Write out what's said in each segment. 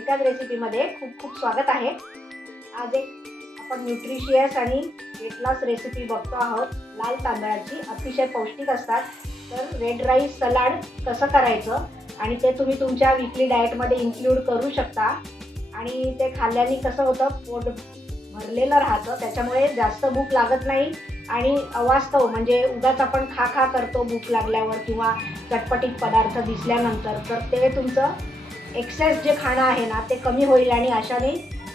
कविताज रेसिपीमध्ये खूप खूप स्वागत आहे। आज एक आपण न्यूट्रिशियस आणि वेट लॉस रेसिपी बघतो आहोत। लाल तांदळाची अतिशय पौष्टिक असतात। तर रेड राईस सलाड कसं करायचं आणि ते तुम्ही तुमच्या वीकली डाएटमध्ये इन्क्लूड करू शकता आणि ते खाल्ल्याने कसं होतं, पोट भरलेलं राहतं, त्याच्यामुळे जास्त भूक लागत नाही आणि अवास्तव म्हणजे उगाच आपण खा करतो भूक लागल्यावर किंवा चटपटीत पदार्थ दिसल्यानंतर, तर ते तुमचं एक्सेस जे खाणं आहे ना ते कमी होईल आणि अशाने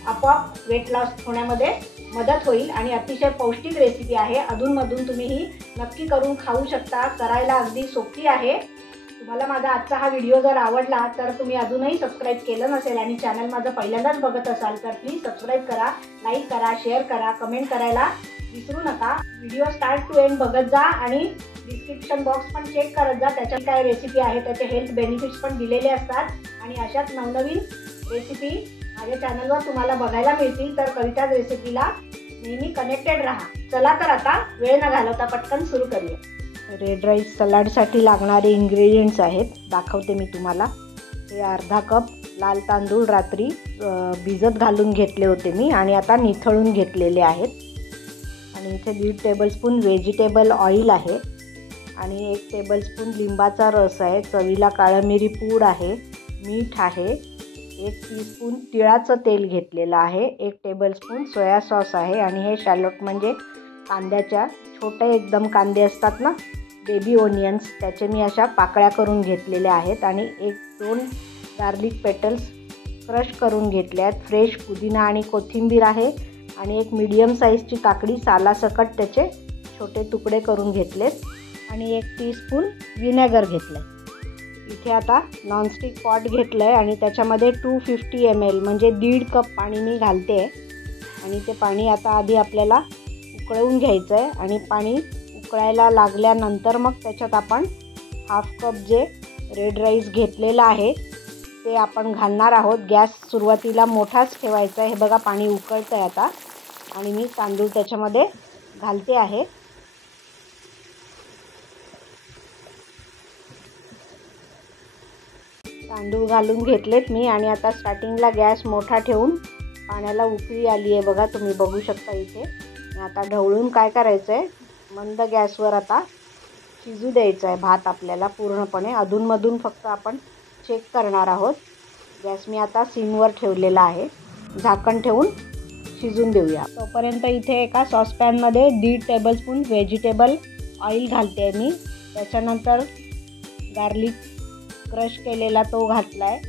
आपोआप वेट लॉस होण्यामध्ये मदत होईल। आणि अतिशय पौष्टिक रेसिपी आहे, अधूनमधून तुम्ही ही नक्की करून खाऊ शकता। करायला अगदी सोपी आहे। तुम्हाला माझा आजचा हा व्हिडिओ जर आवडला तर तुम्ही अजूनही सबस्क्राईब केलं नसेल आणि चॅनल माझं पहिल्यांदाच बघत असाल तर प्लीज सबस्क्राईब करा, लाईक करा, शेअर करा, कमेंट करायला विसरू नका। व्हिडिओ स्टार्ट टू एंड बघत जा आणि डिस्क्रिप्शन बॉक्स पण चेक करत जा, त्याच्यात काय रेसिपी आहे त्याचे हेल्थ बेनिफिट्स पण दिलेले असतात आणि अशाच नवनवीन रेसिपी माझ्या चॅनलवर तुम्हाला बघायला मिळतील। तर कविताज रेसिपीला नेहमी कनेक्टेड राहा। चला तर आता वेळ न घालवता पटकन सुरू करूया। रेड राईस सलाडसाठी लागणारे इंग्रेडियंट्स आहेत, दाखवते मी तुम्हाला। हे अर्धा कप लाल तांदूळ रात्री भिजत घालून घेतले होते मी आणि आता निथळून घेतलेले आहेत। आणि इथे 1.5 टेबलस्पून व्हेजिटेबल ऑइल आहे आणि 1 टेबलस्पून लिंबाचा रस आहे, चवीला काळी मिरी पूड आहे, मीठ आहे, 1 टीस्पून तिळाचं तेल घेतलेलं आहे, 1 टेबलस्पून सोया सॉस आहे आणि हे शॅलोट म्हणजे कांद्याच्या छोटे एकदम कांदे असतात ना, बेबी ओनियन्स, त्याचे मी अशा पाकळ्या करून घेतलेल्या आहेत आणि 1-2 गार्लिक पेटल्स क्रश करून घेतले आहेत। फ्रेश पुदिना आणि कोथिंबीर आहे आणि 1 मीडियम साईजची काकडी सालासकट त्याचे छोटे तुकडे करून घेतलेत आणि 1 टीस्पून व्हिनेगर घेतलं आहे। इथे आता नॉनस्टिक पॉट घेतलं आहे आणि त्याच्यामध्ये 250 ml म्हणजे 1.5 कप पाणी मी घालते आहे आणि ते पाणी आता आधी आपल्याला उकळवून घ्यायचं आहे आणि पाणी उकळायला लागल्यानंतर मग त्याच्यात आपण हाफ कप जे रेड राईस घेतलेलं आहे ते आपण घालणार आहोत। गॅस सुरुवातीला मोठाच ठेवायचा आहे। हे बघा पाणी उकळतं आहे आता आणि मी तांदूळ त्याच्यामध्ये घालते आहे। तांदूळ घालून घेतलेत मी आणि आता स्टार्टिंगला गॅस मोठा ठेवून पाण्याला उकळी आली आहे बघा, तुम्ही बघू शकता इथे। आता ढवळून काय करायचं आहे, मंद गॅसवर आता शिजू द्यायचं आहे भात आपल्याला पूर्णपणे। अधूनमधून फक्त आपण चेक करणार आहोत। गॅस मी आता सिमवर ठेवलेला आहे, झाकण ठेवून शिजून देऊया। तोपर्यंत इथे एका सॉसपॅनमध्ये 1.5 टेबलस्पून व्हेजिटेबल ऑइल घालते आहे मी, त्याच्यानंतर गार्लिक क्रश केलेला तो घातला आहे,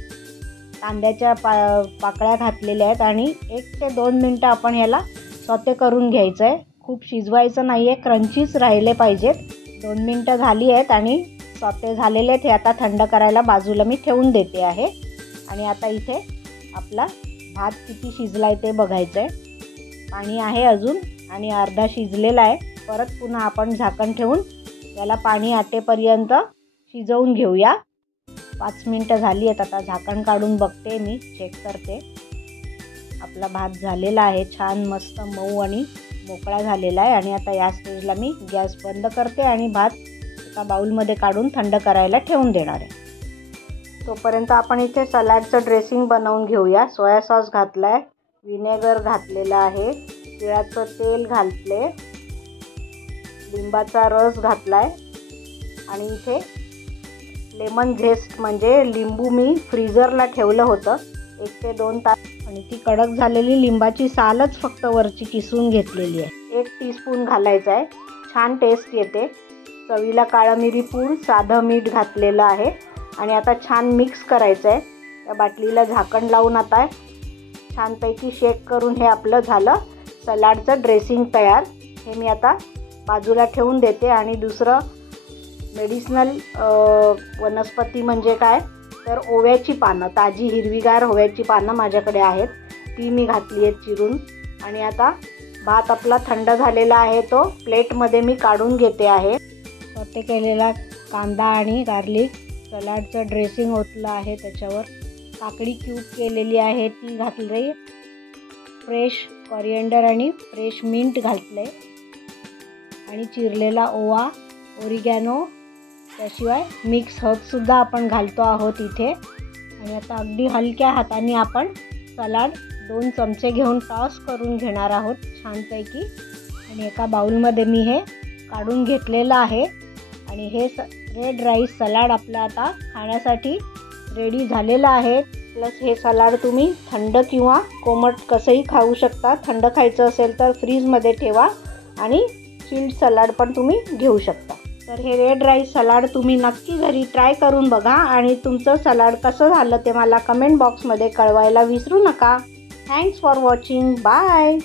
कांद्याच्या पाकळ्या घातलेल्या आहेत आणि 1 ते 2 मिनटं आपण याला सॉते करून घ्यायचं आहे। खूप शिजवायचं नाही आहे, क्रंचीच राहिले पाहिजेत। 2 मिनटं झाली आहेत आणि सॉते झालेले आहेत। हे आता थंड करायला बाजूला मी ठेवून देते आहे आणि आता इथे आपला भात किती शिजला आहे ते बघायचं आहे। पाणी आहे अजून आणि अर्धा शिजलेला आहे। परत पुन्हा आपण झाकण ठेवून याला पाणी आटेपर्यंत शिजवून घेऊया। 5 मिनटं झाली आहेत, आता झाकण काढून बघते मी, चेक करते। आपला भात झालेला आहे, छान मस्त मऊ आणि मोकळा झालेला आहे आणि आता या स्टेजला मी गॅस बंद करते आणि भात एका बाउलमध्ये काढून थंड करायला ठेवून देणार आहे। तोपर्यंत आपण इथे सलाडचं ड्रेसिंग बनवून घेऊया। सोया सॉस घातला आहे, व्हिनेगर घातलेला आहे, तिळाचं तेल घातले, लिंबाचा रस घातला आहे आणि इथे लेमन झेस्ट म्हणजे लिंबू मी फ्रीजरला ठेवलं होतं 1 ते 2 तास आणि ती कडक झालेली लिंबाची सालच फक्त वरची किसून घेतलेली आहे। 1 टीस्पून घालायचं आहे, छान टेस्ट येते। चवीला काळी मिरी पूड, साधं मीठ घातलेलं आहे आणि आता छान मिक्स करायचं आहे। या बाटलीला झाकण लावून आता छानपैकी शेक करून हे आपलं झालं सलाडचं ड्रेसिंग तयार। हे मी आता बाजूला ठेवून देते आणि दुसरं मेडिसिनल वनस्पती म्हणजे काय तर ओव्याची पानं, ताजी हिरवीगार ओव्याची पानं माझ्याकडे आहेत, ती मी घातली आहेत चिरून। आणि आता भात आपला थंड झालेला आहे, तो प्लेटमध्ये मी काढून घेते आहे। सॉटे केलेला कांदा आणि गार्लिक सलाडचं ड्रेसिंग ओतलं आहे, त्याच्यावर काकडी क्यूब केलेली आहे ती घातली, फ्रेश कॉरिएंडर आणि फ्रेश मिंट घातले आणि चिरलेला ओवा, ओरिगॅनो, त्याशिवाय मिक्स हर्बसुद्धा आपण घालतो आहोत इथे आणि आता अगदी हलक्या हाताने आपण सलाड 2 चमचे घेऊन टॉस करून घेणार आहोत छानपैकी. आणि एका बाउलमध्ये मी हे काढून घेतलेलं आहे. आणि हे रेड राईस सलाड आपलं आता खाण्यासाठी रेडी झालेलं आहे. प्लस हे सलाड तुम्ही थंड किंवा कोमट कसंही खाऊ शकता. थंड खायचं असेल तर फ्रीजमध्ये ठेवा आणि चिल्ड सलाड पण तुम्ही घेऊ शकता. तर हे रेड राईस सलाड तुम्ही नक्की घरी ट्राय करून बघा आणि तुमचं सलाड कसं झालं ते मला कमेंट बॉक्समध्ये कळवायला विसरू नका. Thanks for watching. बाय.